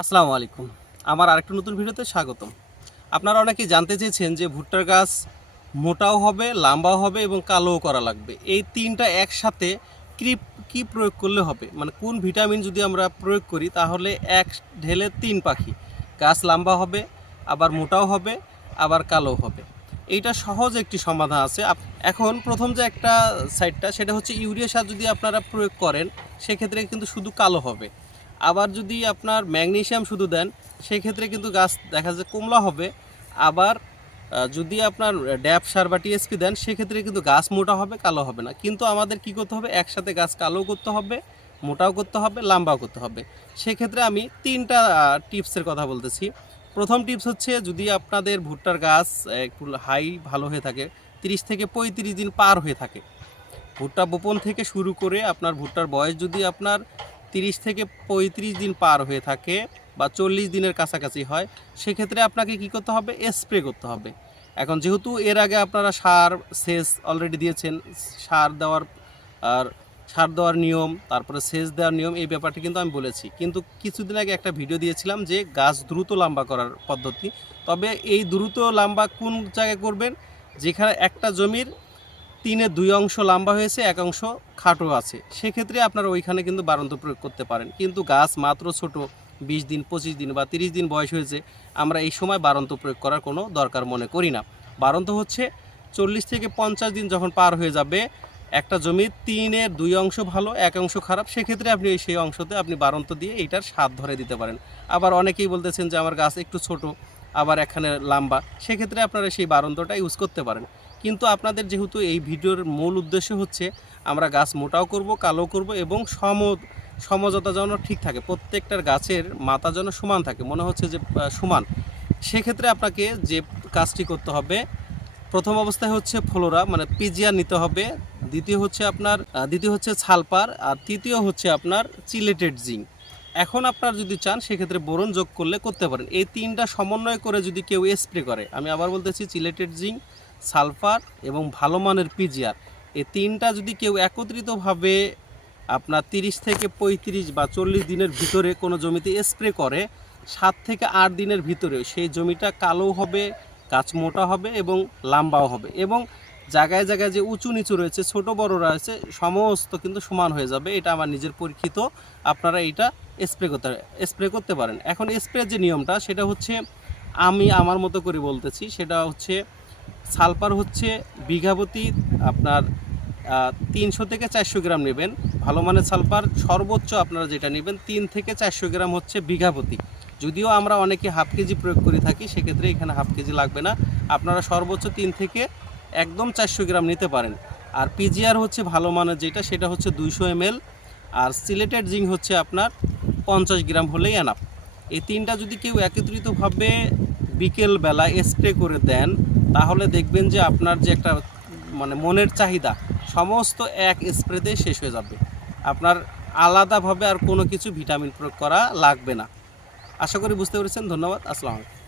আসসালামু আলাইকুম। আমার আরেকটা নতুন ভিডিওতে স্বাগতম। আপনারা অনেকেই জানতে চেয়েছেন যে ভুট্টার গাছ মোটাও হবে, লম্বাও হবে এবং কালোও করা লাগবে। এই তিনটা একসাথে কি কি প্রয়োগ করলে হবে? মানে কোন ভিটামিন যদি আমরা প্রয়োগ করি, তাহলে এক ঢেলে তিন পাখি। গাছ লম্বা হবে, আবার মোটাও হবে, আবার কালো হবে। এইটা সহজ একটি সমাধান আছে। এখন প্রথম যে একটা সাইডটা, সেটা হচ্ছে ইউরিয়া সার যদি আপনারা প্রয়োগ করেন, সেক্ষেত্রে কিন্তু শুধু কালো হবে। আবার যদি আপনার ম্যাগনেসিয়াম শুধু দেন, সেক্ষেত্রে কিন্তু গাছ দেখা যায় কমলা হবে। আবার যদি আপনার ড্যাপ সার বা টিএসপি দেন, সেক্ষেত্রে কিন্তু গাছ মোটা হবে, কালো হবে না। কিন্তু আমাদের কি করতে হবে? একসাথে গাছ কালো করতে হবে, মোটাও করতে হবে, লম্বাও করতে হবে। সেক্ষেত্রে আমি তিনটা টিপসের কথা বলতেছি। প্রথম টিপস হচ্ছে, যদি আপনাদের ভুট্টার গাছ একটু হাই ভালো হয়ে থাকে, তিরিশ থেকে পঁয়ত্রিশ দিন পার হয়ে থাকে, ভুট্টা বপন থেকে শুরু করে আপনার ভুট্টার বয়স যদি আপনার তিরিশ থেকে পঁয়ত্রিশ দিন পার হয়ে থাকে বা চল্লিশ দিনের কাছাকাছি হয়, সেক্ষেত্রে আপনাকে কি করতে হবে? স্প্রে করতে হবে। এখন যেহেতু এর আগে আপনারা সার, সেচ অলরেডি দিয়েছেন, সার দেওয়ার আর সার দেওয়ার নিয়ম, তারপরে সেচ দেওয়ার নিয়ম, এই ব্যাপারটি কিন্তু আমি বলেছি। কিন্তু কিছুদিন আগে একটা ভিডিও দিয়েছিলাম যে গাছ দ্রুত লম্বা করার পদ্ধতি। তবে এই দ্রুত লম্বা কোন জায়গায় করবেন? যেখানে একটা জমির তিনে দুই অংশ লম্বা হয়েছে, এক অংশ খাটো আছে। সেক্ষেত্রে আপনারা ওইখানে কিন্তু বারন্ত প্রয়োগ করতে পারেন। কিন্তু গাছ মাত্র ছোট, বিশ দিন, পঁচিশ দিন বা তিরিশ দিন বয়স হয়েছে, আমরা এই সময় বারন্ত প্রয়োগ করার কোনো দরকার মনে করি না। বারন্ত হচ্ছে চল্লিশ থেকে পঞ্চাশ দিন যখন পার হয়ে যাবে, একটা জমির তিনের দুই অংশ ভালো, এক অংশ খারাপ, সেক্ষেত্রে আপনি সেই অংশতে আপনি বারন্ত দিয়ে এইটার স্বাদ ধরে দিতে পারেন। আবার অনেকেই বলতেছেন যে আমার গাছ একটু ছোট, আবার এখানে লম্বা, সেক্ষেত্রে আপনারা সেই বারন্তটা ইউজ করতে পারেন। কিন্তু আপনাদের যেহেতু এই ভিডিওর মূল উদ্দেশ্য হচ্ছে, আমরা গাছ মোটাও করব কালো করব এবং সম, সমঝোতা যেন ঠিক থাকে, প্রত্যেকটার গাছের মাথা যেন সমান থাকে, মনে হচ্ছে যে সমান। সেক্ষেত্রে আপনাকে যে কাজটি করতে হবে, প্রথম অবস্থায় হচ্ছে ফ্লোরা মানে পিজিয়া নিতে হবে, দ্বিতীয় হচ্ছে আপনার দ্বিতীয় হচ্ছে ছালপার, আর তৃতীয় হচ্ছে আপনার চিলেটেড জিঙ্ক এখন আপনার যদি চান, সেক্ষেত্রে বোরন যোগ করলে করতে পারেন। এই তিনটা সমন্বয় করে যদি কেউ স্প্রে করে, আমি আবার বলতেছি চিলেটেড জিঙ্ক সালফার এবং ভালো মানের পিজিআর। এই তিনটা যদি কেউ একত্রিতভাবে আপনার তিরিশ থেকে পঁয়ত্রিশ বা চল্লিশ দিনের ভিতরে কোনো জমিতে স্প্রে করে, সাত থেকে আট দিনের ভিতরে সেই জমিটা কালো হবে, গাছ মোটা হবে এবং লম্বাও হবে এবং জায়গায় জায়গায় যে উঁচু নিচু রয়েছে, ছোট বড় রয়েছে, সমস্ত কিন্তু সমান হয়ে যাবে। এটা আমার নিজের পরীক্ষিত, আপনারা এটা স্প্রে করতে স্প্রে করতে পারেন। এখন স্প্রে যে নিয়মটা, সেটা হচ্ছে আমি আমার মতো করে বলতেছি, সেটা হচ্ছে সালফার হচ্ছে বিঘাপতি আপনার তিনশো থেকে চারশো গ্রাম নেবেন। ভালো মানের সালফার সর্বোচ্চ আপনারা যেটা নেবেন তিন থেকে চারশো গ্রাম হচ্ছে বিঘাপতি যদিও আমরা অনেকে হাফ কেজি প্রয়োগ করে থাকি, সেক্ষেত্রে এখানে হাফ কেজি লাগবে না। আপনারা সর্বোচ্চ তিন থেকে একদম চারশো গ্রাম নিতে পারেন। আর পিজিআর হচ্ছে ভালো মানের যেটা, সেটা হচ্ছে দুইশো এমএল। আর সিলেটেড জিঙ্ক হচ্ছে আপনার পঞ্চাশ গ্রাম হলেই এনাফ। এই তিনটা যদি কেউ একত্রিতভাবে বিকেলবেলা স্প্রে করে দেন তাহলে দেখবেন যে আপনার যে একটা মানে মনের চাহিদা, সমস্ত এক স্প্রেতে শেষ হয়ে যাবে। আপনার আলাদাভাবে আর কোনো কিছু ভিটামিন প্রয়োগ করা লাগবে না। আশা করি বুঝতে পেরেছেন। ধন্যবাদ। আসসালামু আলাইকুম।